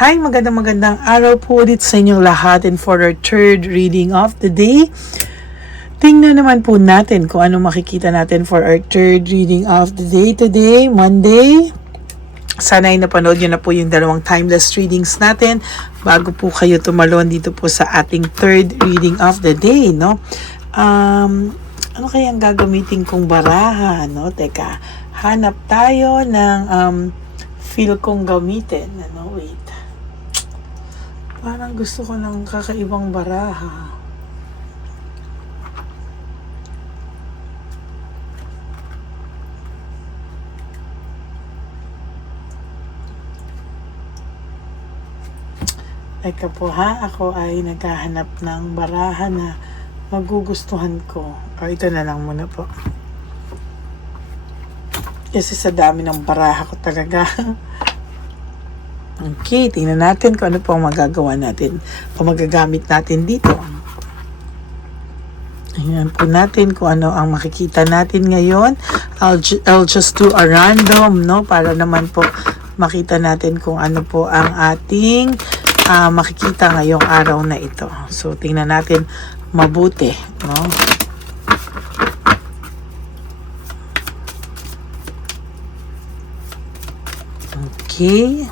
Hi, magandang araw po ulit sa inyong lahat, and for our third reading of the day, tingnan naman po natin kung ano makikita natin for our third reading of the day today, Monday. Sana ay napanood nyo na po yung dalawang timeless readings natin bago po kayo tumalon dito po sa ating third reading of the day, no? Ano kaya ang gagamitin kong baraha, no? Teka, hanap tayo ng feel kong gamitin, ano? Wait. Parang gusto ko ng kakaibang baraha. Teka po ha, ako ay naghahanap ng baraha na magugustuhan ko. O ito na lang muna po. Kasi sa dami ng baraha ko talaga. Okay, tingnan natin kung ano po ang magagawa natin o magagamit natin dito. Tingnan po natin kung ano ang makikita natin ngayon. I'll just do a random, no? Para naman po makita natin kung ano po ang ating makikita ngayong araw na ito. So, tingnan natin mabuti, no? Okay.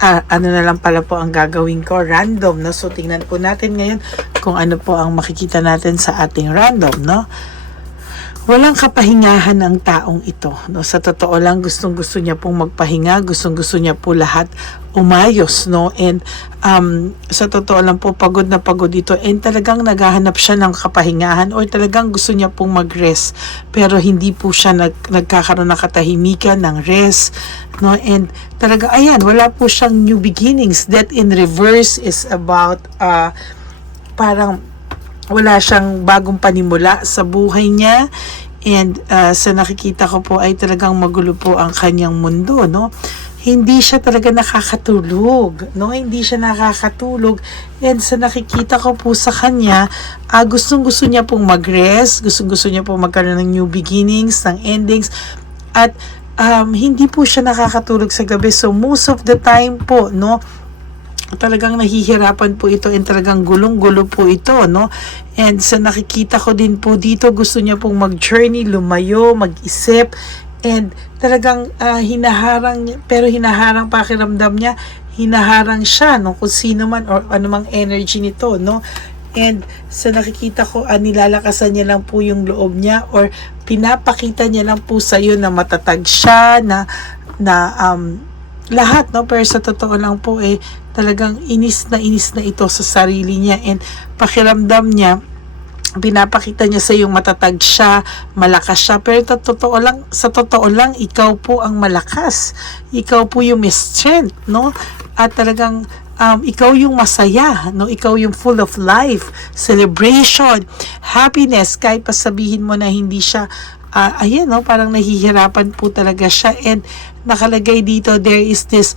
Ano na lang pala po ang gagawin ko, random, no? So, tingnan po natin ngayon kung ano po ang makikita natin sa ating random, no? Walang kapahingahan ang taong ito, no? Sa totoo lang, gustong-gusto niya pong magpahinga, gustong-gusto niya po lahat umayos, no? And sa totoo lang po, pagod na pagod ito, and talagang naghahanap siya ng kapahingahan or talagang gusto niya pong mag-rest, pero hindi po siya nagkakaroon ng katahimikan, ng rest, no? And talaga, ayan, wala po siyang new beginnings. That in reverse is about parang wala siyang bagong panimula sa buhay niya, and sa nakikita ko po ay talagang magulo po ang kanyang mundo, no? Hindi siya talaga nakakatulog, no? Hindi siya nakakatulog, and sa nakikita ko po sa kanya, gustong-gusto niya pong mag-rest, gustong-gusto niya pong magkaroon ng new beginnings, ng endings, at hindi po siya nakakatulog sa gabi. So most of the time po, no, talagang nahihirapan po ito, and talagang gulong-gulo po ito, no? And sa nakikita ko din po dito, gusto niya pong mag-journey, lumayo, mag-isip, and talagang hinaharang, pero hinaharang pakiramdam niya, hinaharang siya, no? Kung sino man or anumang energy nito, no? And sa nakikita ko, nilalakasan niya lang po yung loob niya, or pinapakita niya lang po sa iyo na matatag siya, na lahat, no? Pero sa totoo lang po, talagang inis na ito sa sarili niya, and pakiramdam niya, pinapakita niya sa yung matatag siya, malakas siya, pero sa totoo lang, ikaw po ang malakas, ikaw po yung may strength, no? At talagang ikaw yung masaya, no? Ikaw yung full of life, celebration, happiness, kahit pa sabihin mo na hindi siya ayan, no? Parang nahihirapan po talaga siya, and nakalagay dito, there is this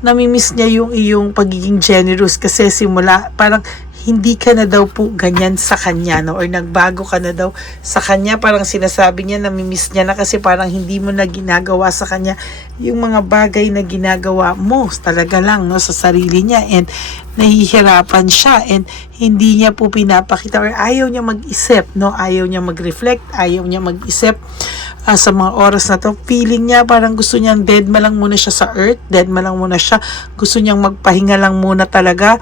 namimiss niya yung iyong pagiging generous, kasi simula parang hindi ka na daw po ganyan sa kanya, no? Or nagbago ka na daw sa kanya. Parang sinasabi niya, namimiss niya na kasi parang hindi mo na ginagawa sa kanya yung mga bagay na ginagawa mo talaga lang, no, sa sarili niya, and nahihirapan siya, and hindi niya po pinapakita, or ayaw niya mag-isip, no? Ayaw niya mag-reflect, ayaw niya mag-isip sa mga oras na to. Feeling niya parang gusto niyang dead ma lang muna siya sa earth, dead ma lang muna siya, gusto niyang magpahinga lang muna talaga.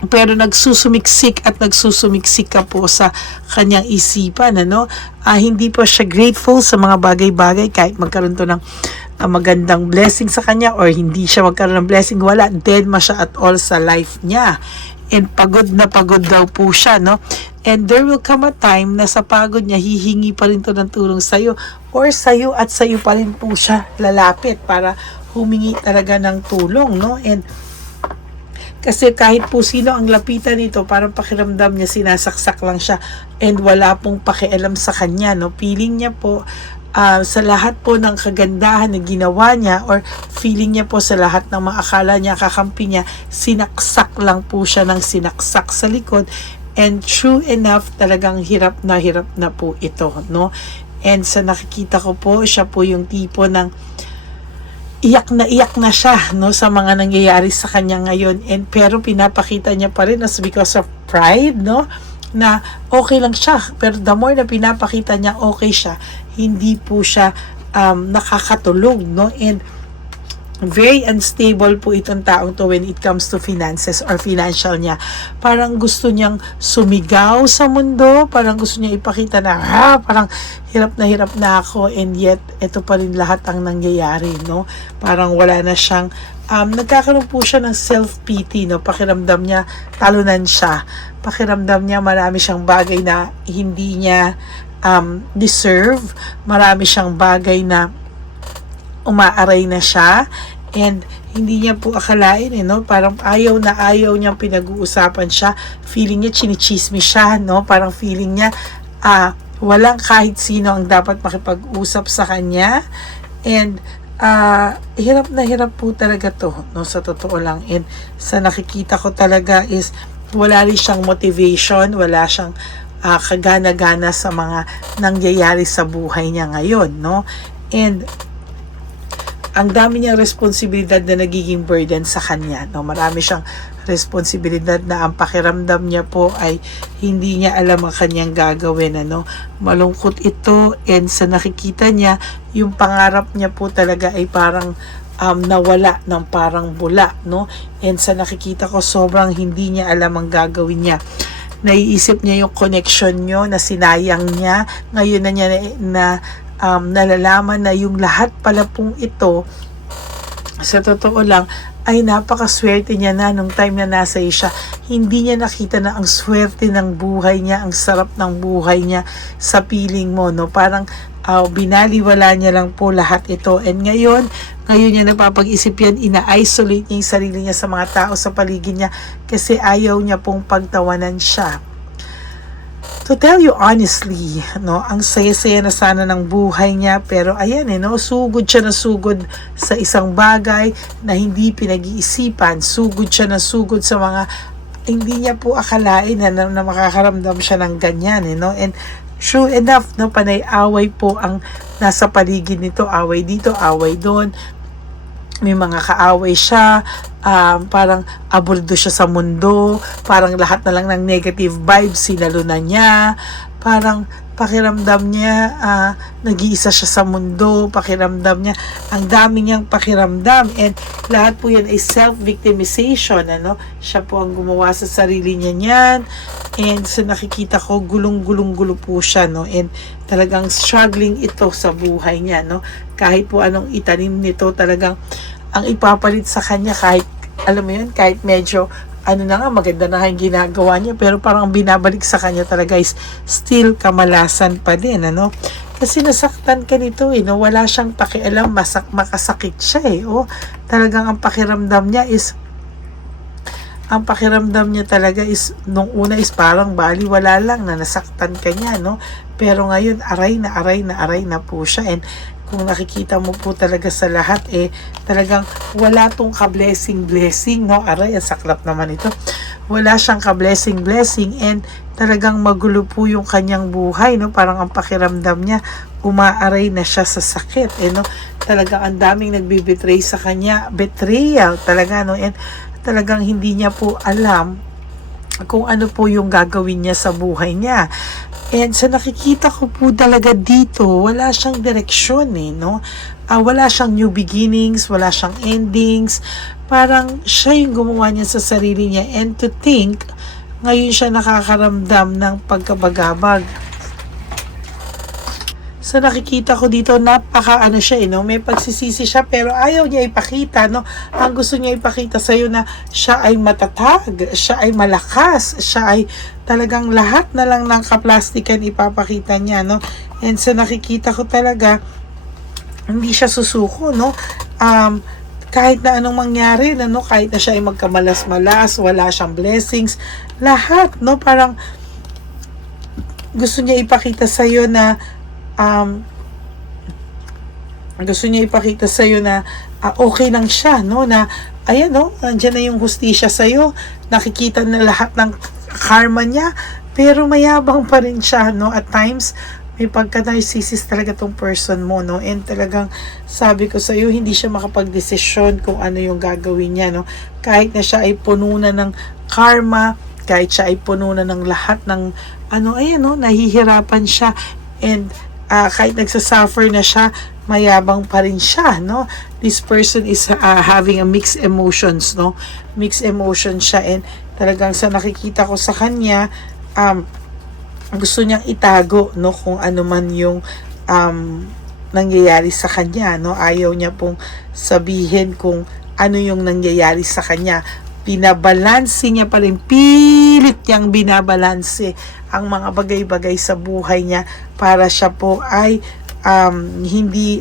Pero nagsusumiksik ka po sa kanyang isipan, ano? Hindi po siya grateful sa mga bagay-bagay, kahit magkaroon to ng magandang blessing sa kanya, or hindi siya magkaroon ng blessing, wala, dead ma siya at all sa life niya. And pagod na pagod daw po siya, no? And there will come a time na sa pagod niya, hihingi pa rin to ng tulong sa'yo, or sa'yo pa rin po siya lalapit para humingi talaga ng tulong, no? And kasi kahit po sino ang lapitan nito, parang pakiramdam niya sinasaksak lang siya, and wala pong pakialam sa kanya, no? Feeling niya po sa lahat po ng kagandahan na ginawa niya, or feeling niya po sa lahat ng mga akala niya kakampi niya, sinaksak lang po siya ng sinaksak sa likod. And true enough, talagang hirap na po ito, no? And sa nakikita ko po, siya po yung tipo ng iyak na siya, no, sa mga nangyayari sa kanya ngayon, and pero pinapakita niya pa rin as because of pride, no, na okay lang siya, pero the more na pinapakita niya okay siya, hindi po siya nakakatulog, no, and very unstable po itong taong to when it comes to finances or financial niya. Parang gusto niyang sumigaw sa mundo, parang gusto niya ipakita na parang hirap na ako, and yet ito pa rin lahat ang nangyayari, no? Parang wala na siyang nagkakaroon po siya ng self-pity, no? Pakiramdam niya talunan siya. Pakiramdam niya marami siyang bagay na hindi niya deserve. Marami siyang bagay na umaaray na siya, and hindi niya po akalain, no? Parang ayaw niyang pinag-uusapan siya. Feeling niya chinichismis siya, no? Parang feeling niya walang kahit sino ang dapat makipag-usap sa kanya, and hirap na hirap po talaga to, no, sa totoo lang. And sa nakikita ko talaga is wala rin siyang motivation, wala siyang kagana-gana sa mga nangyayari sa buhay niya ngayon, no? And ang dami niyang responsibilidad na nagiging burden sa kanya, no? Marami siyang responsibilidad na ang pakiramdam niya po ay hindi niya alam ang kanyang gagawin, ano? Malungkot ito, and sa nakikita niya, yung pangarap niya po talaga ay parang nawala ng parang bula, no? And sa nakikita ko, sobrang hindi niya alam ang gagawin niya. Naiisip niya yung connection niyo na sinayang niya. Ngayon na niya nalalaman na yung lahat pala pong ito, sa totoo lang, ay napakaswerte niya na nung time na nasa siya. Hindi niya nakita na ang swerte ng buhay niya, ang sarap ng buhay niya sa piling mo, no? Parang binaliwala niya lang po lahat ito, and ngayon niya napapag-isip yan, ina-isolate niya yung sarili niya sa mga tao sa paligid niya kasi ayaw niya pong pagtawanan siya. To tell you honestly, no, ang saya-saya na sana ng buhay niya, pero ayan, no, sugod siya na sugod sa isang bagay na hindi pinag-iisipan. Sugod siya na sugod sa mga hindi niya po akalain na makakaramdam siya ng ganyan, no? And true enough, no, panay-away po ang nasa paligid nito, away dito, away doon. May mga kaaway siya, parang aburdo siya sa mundo, parang lahat na lang ng negative vibes sinalunan niya, parang pakiramdam niya nag-iisa siya sa mundo, pakiramdam niya ang dami niyang pakiramdam, and lahat po yan ay self-victimization, ano? Siya po ang gumawa sa sarili niya niyan, and sa nakikita ko, gulong-gulo po siya, no? And talagang struggling ito sa buhay niya, no? Kahit po anong itanim nito, talagang ang ipapalit sa kanya, kahit alam mo yun, kahit medyo maganda na yung ginagawa niya, pero parang binabalik sa kanya talaga is still kamalasan pa din, ano? Kasi nasaktan ka nito, no? Wala siyang pakialam, makasakit siya, talagang ang pakiramdam niya talaga is nung una is parang baliwala lang na nasaktan ka niya, no? Pero ngayon aray na po siya, and kung nakikita mo po talaga sa lahat, talagang wala tong ka-blessing, no? Aray, saklap naman ito. Wala siyang ka-blessing, and talagang magulo po yung kanyang buhay, no? Parang ang pakiramdam niya, umaaray na siya sa sakit, no? Talagang ang daming nagbibetray sa kanya, betrayal talaga, no? And talagang hindi niya po alam kung ano po yung gagawin niya sa buhay niya. And sa nakikita ko po talaga dito, wala siyang direksyon, no? Wala siyang new beginnings, wala siyang endings. Parang siya yung gumawa niya sa sarili niya, and to think, ngayon siya nakakaramdam ng pagkabagabag. Sa nakikita ko dito, siya, no? May pagsisisi siya, pero ayaw niya ipakita, no? Ang gusto niya ipakita sa'yo na siya ay matatag, siya ay malakas, siya ay talagang lahat na lang ng kaplastikan ipapakita niya, no? And sa nakikita ko talaga, hindi siya susuko, no? Kahit na anong mangyari, no? Kahit na siya ay magkamalas-malas, wala siyang blessings, lahat, no? Parang gusto niya ipakita sa'yo na okay lang siya, no? Na ayan, no? Nandiyan na yung hustisya sa'yo, nakikita na lahat ng karma niya, pero mayabang pa rin siya, no? At times may pagka-narcissist talaga tong person mo, no? And talagang sabi ko sa iyo, hindi siya makapag-desisyon kung ano yung gagawin niya, no? Kahit na siya ay puno na ng karma, kahit siya ay puno na ng lahat ng ayan, no? Nahihirapan siya. And kahit nagsasuffer na siya, mayabang pa rin siya, no? This person is having a mixed emotions, no? Mixed emotions siya, and talagang sa nakikita ko sa kanya, gusto niyang itago, no, kung ano man yung nangyayari sa kanya, no. Ayaw niya pong sabihin kung ano yung nangyayari sa kanya. Binabalanse niya pa rin, pilit niyang binabalanse ang mga bagay-bagay sa buhay niya para siya po ay hindi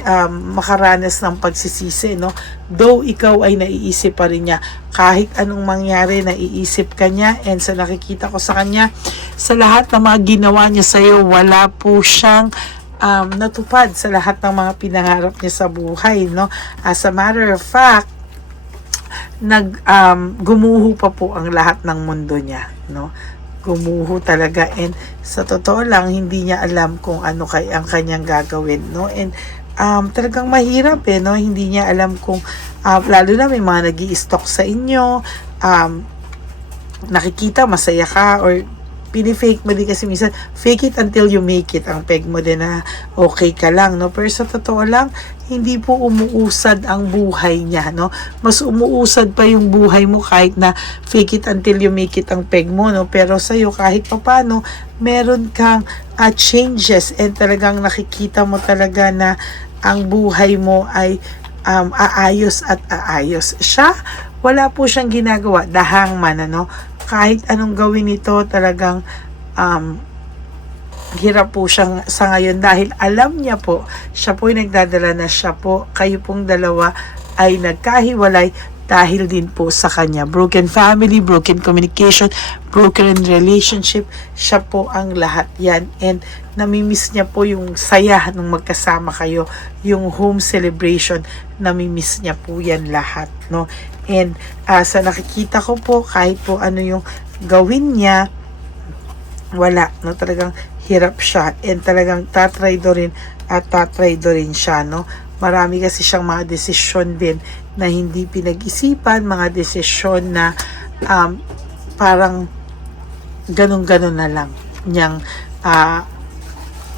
makaranas ng pagsisisi, no. Though ikaw ay naiisip pa rin niya, kahit anong mangyari naiisip ka niya, and sa nakikita ko sa kanya, sa lahat ng mga ginawa niya sa iyo, wala po siyang natupad sa lahat ng mga pinangarap niya sa buhay, no. As a matter of fact, gumuho pa po ang lahat ng mundo niya, no. Gumuho talaga, and sa totoo lang hindi niya alam kung ano ang kanyang gagawin, no. And talagang mahirap, no, hindi niya alam kung lalo na may mga nag-i-stalk sa inyo, nakikita masaya ka, or pinifake mo din, kasi minsan fake it until you make it ang peg mo din na okay ka lang, no. Pero sa totoo lang, hindi po umuusad ang buhay niya, no. Mas umuusad pa yung buhay mo kahit na fake it until you make it ang peg mo, no. Pero sa'yo, kahit papano, meron kang changes, and talagang nakikita mo talaga na ang buhay mo ay aayos at aayos. Siya, wala po siyang ginagawa, the hangman, ano. Kahit anong gawin nito, talagang hirap po siyang sa ngayon, dahil alam niya po, siya po ay nagdadala na siya po, kayo pong dalawa ay nagkahiwalay dahil din po sa kanya. Broken family, broken communication, broken relationship, siya po ang lahat yan. And namimiss niya po yung saya nung magkasama kayo, yung home celebration, namimiss niya po yan lahat, no. And sa nakikita ko po, kahit po ano yung gawin niya, wala, no, talagang hirap siya, and talagang tatraydo rin at tatraydo rin siya, no. Marami kasi siyang mga desisyon din na hindi pinag-isipan, mga desisyon na parang ganun-ganun na lang niyang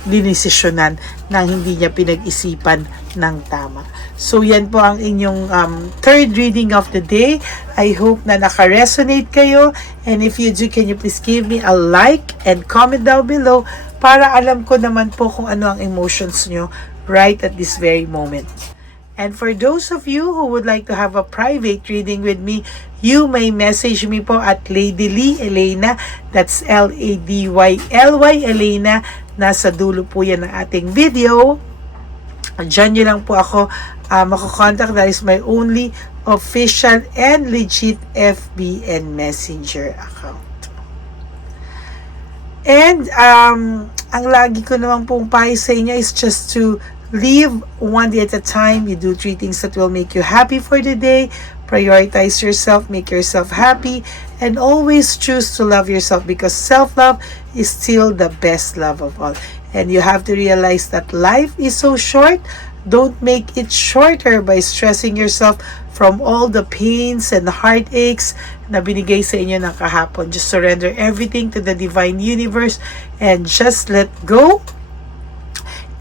dinesisyonan nang hindi niya pinag-isipan ng tama. So yan po ang inyong third reading of the day. I hope na naka-resonate kayo, and if you do, can you please give me a like and comment down below para alam ko naman po kung ano ang emotions nyo right at this very moment. And for those of you who would like to have a private reading with me, you may message me po at Lady Lee Elena. That's LADYLY Elena. Nasa dulo po yan ng ating video. Diyan nyo lang po ako makakontact. That is my only official and legit FB and Messenger account. And ang lagi ko naman pong payo sa inyo is just to live one day at a time. You do 3 things that will make you happy for the day. Prioritize yourself, make yourself happy, and always choose to love yourself, because self-love is still the best love of all. And you have to realize that life is so short. Don't make it shorter by stressing yourself from all the pains and heartaches na binigay sa inyo ng kahapon. Just surrender everything to the divine universe and just let go.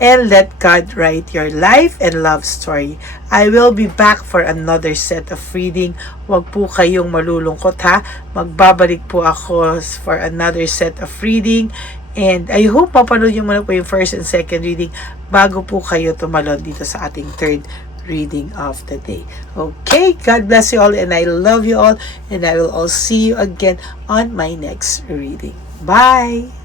And let God write your life and love story. I will be back for another set of reading. Huwag po kayong malulungkot, ha. Magbabalik po ako for another set of reading. And I hope mapanood nyo muna po yung first and second reading bago po kayo tumalon dito sa ating third reading of the day. Okay, God bless you all, and I love you all, and I will all see you again on my next reading. Bye!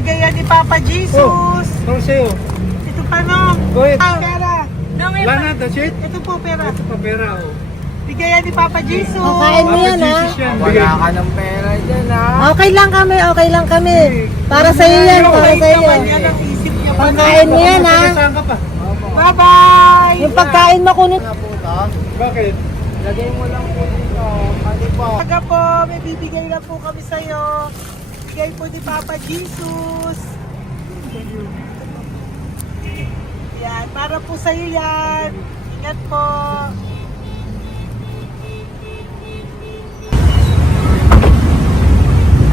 Lagay yan ni Papa Jesus. Para sa'yo. Ito pa nung. Go ahead. Pera. Wala na, that's it. Ito po pera. Ito pa pera, oh. Bigay yan ni Papa Jesus. Kain mo yan, ha? Wala ka na. Okay lang kami. Para sa iyo yan, para sa iyo. Yan ang isip niya pa. Pagkain mo yan, ha? Saan ka pa? Bye-bye. Yung pagkain makunit. Bakit? Taga po, may bibigay lang po kami sa'yo. Bigay po ni Papa Jesus. Yan, para po sa'yo yan. Ingat po.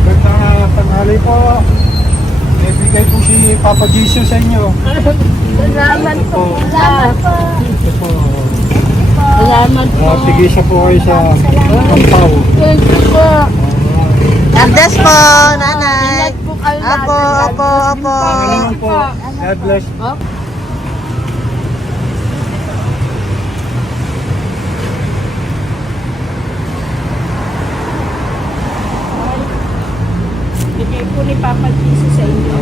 Magandang tanghali po. May bigay po si Papa Jesus sa inyo. Salamat po. Ito po. Salamat po. Tigisa po kayo sa Pampaw. Thank you po. God bless po, nanay. Apo. Salamat po. God bless. Bigay po ni Papa Jesus sa inyo.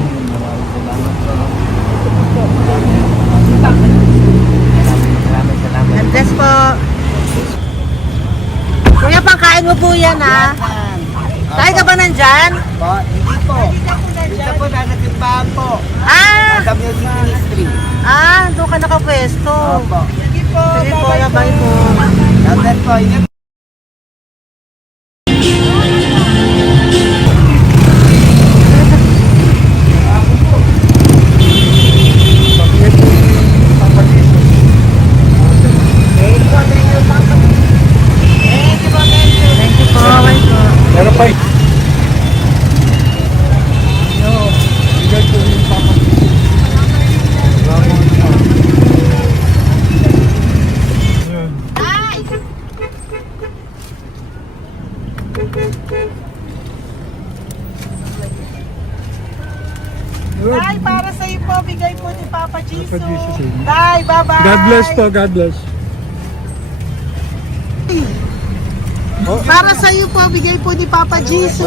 God bless po. Kuya, pangkain mo po yan, ha? Tayo ka ba nandyan? Hindi po. Dito po na nagtimpahan po. Ah! Sa music ministry. Doon ka nakapwesto. Opo. Sige po, bye po. Dapat po, ingat. Meron pa eh. Bigay po yung Papa Jesus. Yan. Good. Tay, para sa iyo po, bigay po ni Papa Jesus. Papa Jesus, eh. Tay, bye-bye. God bless po, God bless. Para sa iyo po, bigay po ni Papa Jesus.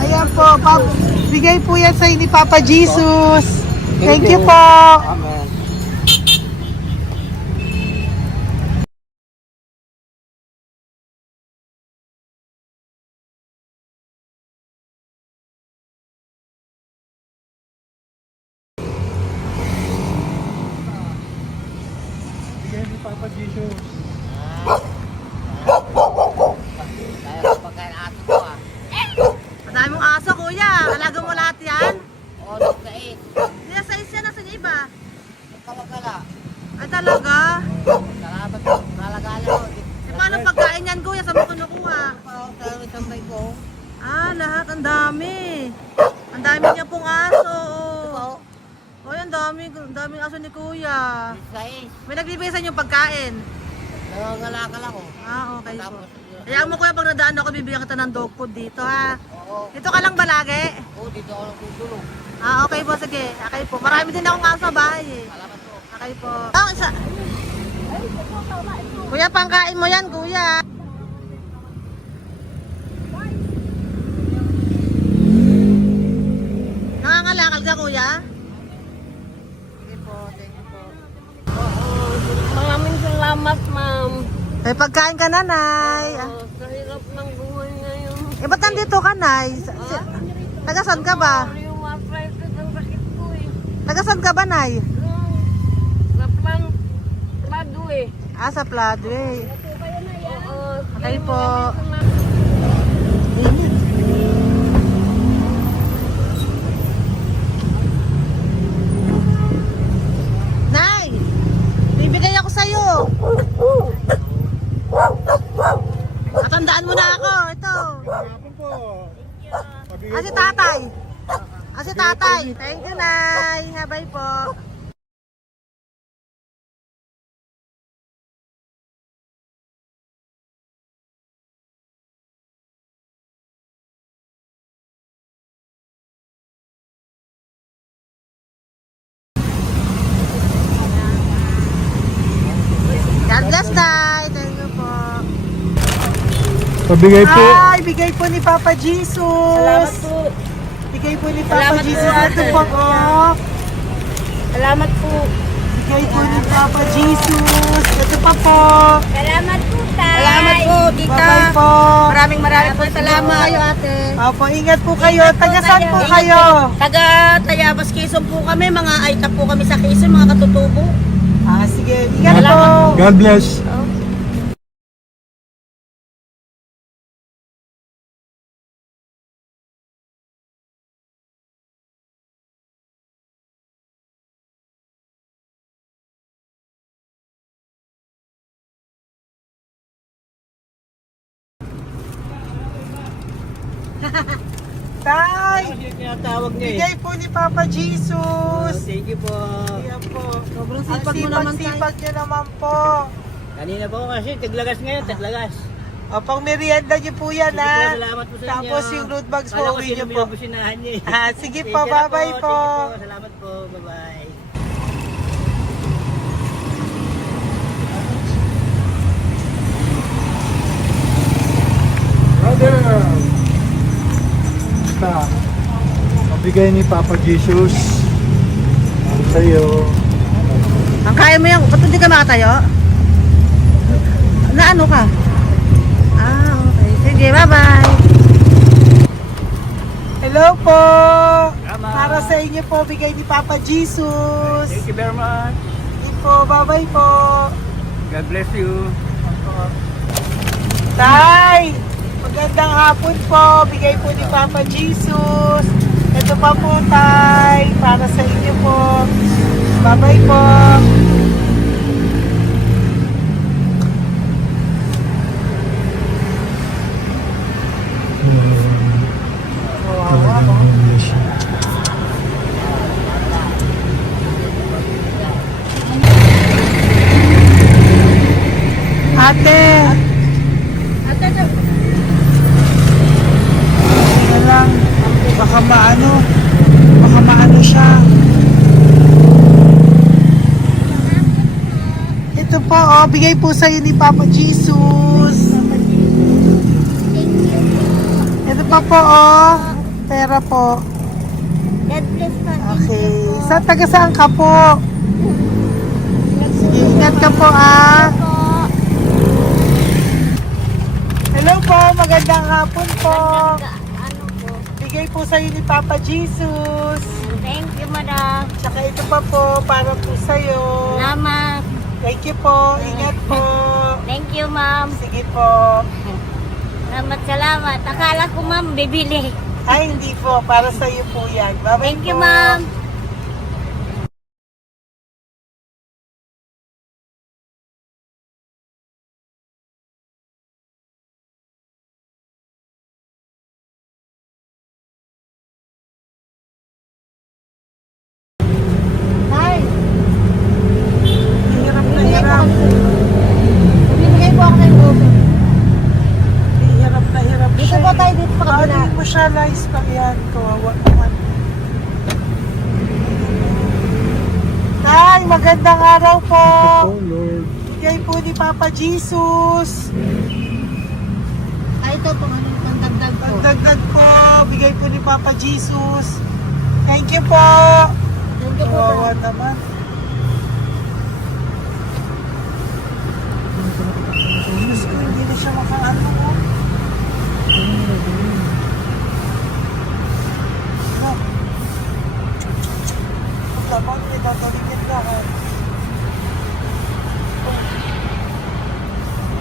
Ayan po, bigay po yan sa iyo ni Papa Jesus. Thank you po. Amen. Bigay ni Papa Jesus. Madami mong aso, kuya. Alaga mo lahat yan. Oras na eh. Kuya, sa isya na sa iba. Kalagala. Ay talaga? Salamat po. Kalagala ko. E paano pagkain yan, kuya? Saan mo kinukuha? Sa tambay ko. Lahat. Ang dami. Ang dami niya pong aso. Oy, ang daming aso ni kuya. Isais. May nagbibigay sa inyo pagkain. Nangangalakal ako. Okay po. Tapos, Kaya mo kuya, pag nadaan ako, bibigyan kita ng dog food dito, ha? oo. Dito ka lang ba lagi? Dito ako nagtutulog. Okay po, sige. Okay po. Marami din akong aso sa bahay, eh. Salamat po. Okay po. Isa. Kuya, pangkain mo yan, kuya. Nangangalakal ka, kuya? Sige po. Thank you po. Maraming salamat, ma'am. May pagkain ka, nanay. Sa hirap ng buhay ngayon. Ba't nandito ka, nay? Tagasan ka ba? Yung arthritis ang sakit ko eh. Tagasan ka ba, nay? Sa plado eh. Sa Pladway. Oo. Okay po. Nay! Bibigay ako sa'yo. Matandaan mo na ako. Ito. Hapon po. Si tatay. Si tatay. Thank you, Nay. Bye po. God bless, Tay. Thank you po. Pabigay po. Bigay po ni Papa Jesus. Salamat po. Bigay po ni Papa Salamat po, Jesus. ate. Ito po po. Salamat po. Bigay po ni Papa Jesus. Ito pa po. Salamat po, tay. Salamat po, tita. Bye-bye po. Maraming po salamat. Kayo, ate. Opo, ingat po kayo. Taga saan po Ingat kayo? po. Taga Tayabas, Quezon po kami. Mga aita po kami sa Quezon, mga katutubo. Sige. Ingat po. Salamat God bless. Tay, Tinatawag niya bigay po ni Papa Jesus. Thank you po. Ayan po. Sobrang Ang sipag mo naman, tay. sipag niyo naman po. Kanina po kasi taglagas ngayon, taglagas. O, pang merienda niyo po yan, Sige po, ha? salamat po sa inyo. Tapos yung road bags po, Kala ko uwi sino niyo po. binubusinahan niya eh. Sige Sige po, na bye-bye po. Sige po, salamat po. Bye-bye. Brother! Basta, mabigay ni Papa Jesus ang sa'yo. Ang kaya mo yan, ba't hindi ka makatayo? Na ano ka? Okay. Sige, bye-bye. Hello po. Tama. Para sa inyo po, bigay ni Papa Jesus. Thank you very much. Sige po, bye-bye po. God bless you. Tay, magandang hapon po. Bigay po ni Papa Jesus. Ito pa po, Tay. Para sa inyo po. Bye-bye po. Ate. Ate, lang. Baka maano siya. Ito po, bigay po sa'yo ni Papa Jesus. Ito pa po, pera po. God bless po. Okay. Taga saan ka po? Sige, ingat ka po, Hello po, magandang hapon po. Ano po? Bigay po sa'yo ni Papa Jesus. Thank you, madam. Tsaka ito pa po, para po sa'yo. Salamat. Thank you po, ingat po. Thank you, ma'am. Sige po. Salamat. Akala ko, ma'am, bibili. Ay, hindi po, para sa'yo po yan. Bye-bye Thank you, po. ma'am. Hi. Hirap na hirap. Bibigay po ako ng goso. Hirap na hirap Dito siya. po tayo, dito pa kabila. Hindi mo siya lies pa yan. Kawawa naman. Tay, magandang araw po. Oh Lord. Bigay po ni Papa Jesus. Ay, ito po, ano, pangdagdag po. Pagdagdag po, bigay po ni Papa Jesus. Thank you po. Thank you po. Kawawa naman. Diyos ko, hindi na siya makaano po. Pagkabang, may tataligin na.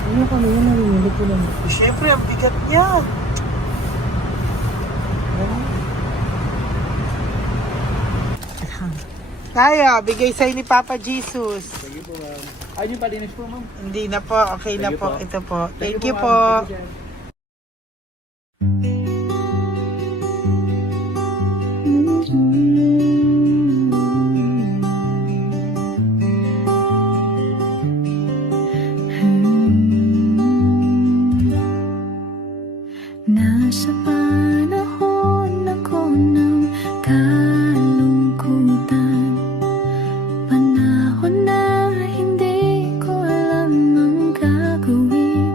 Ano kami yun, narinig ko lang. Siyempre, ang bigat niya. Kaya, bigay sa'yo ni Papa Jesus. Sige po, ma'am. Ayun yung palinis po, ma'am. Hindi na po, okay na Sige po. po. Ito po. Thank you ma'am. po. Thank you, sir. Nasa panahon ako ng kalungkutan, panahon na hindi ko alam ang gagawin.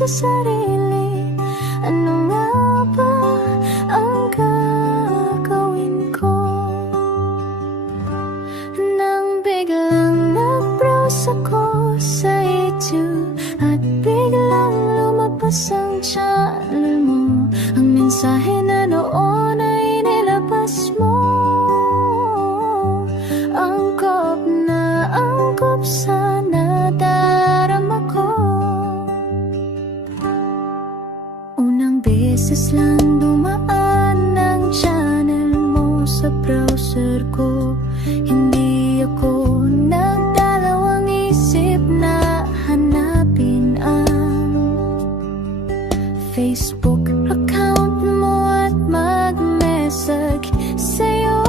sa sarili, ano nga ba ang gagawin ko? Nang biglang nag-browse ako sa YouTube at biglang lumabas ang channel mo, ang mensahe na noon ay nilabas mo. Angkop sa nadarama ko. Unang beses lang dumaan ang channel mo sa browser ko. Hindi ako nagdalawang isip na hanapin ang Facebook account mo at mag-message sa'yo.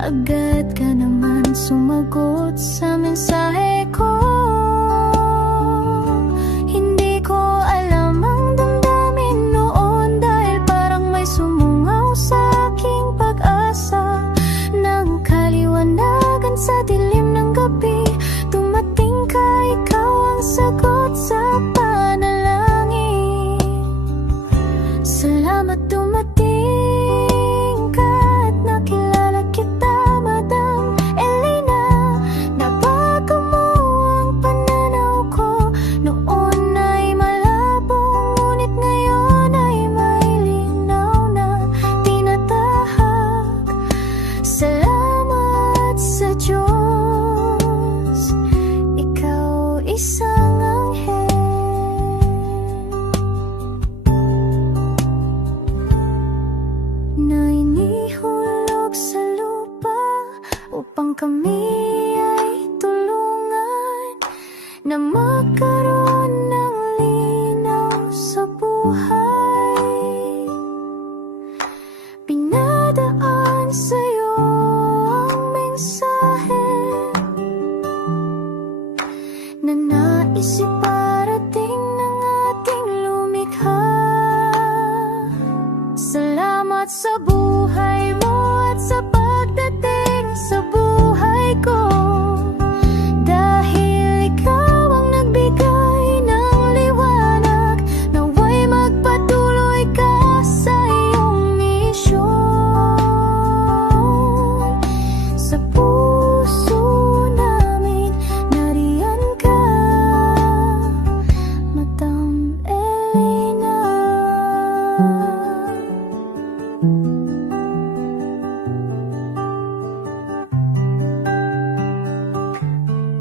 Agad ka naman sumagot sa mensahe ko. Hindi ko alam ang damdamin noon, dahil parang may sumungaw sa aking pag-asa. Nang kaliwanagan sa dilim ng gabi, dumating ka, ikaw ang sagot sa panalangin. Salamat dumating ka at nakilala kita, Madam Elena. Nabago mo ang pananaw ko. Noon ay malabo, ngunit ngayon ay may linaw na tinatahak. Salamat sa Diyos, ikaw isang anghel na inihulog sa lupa upang kami ay tulungan na magkaroon ng linaw sa buhay. Pinadaan sa'yo ang mensahe na nais iparating ng ating lumikha. Salamat sa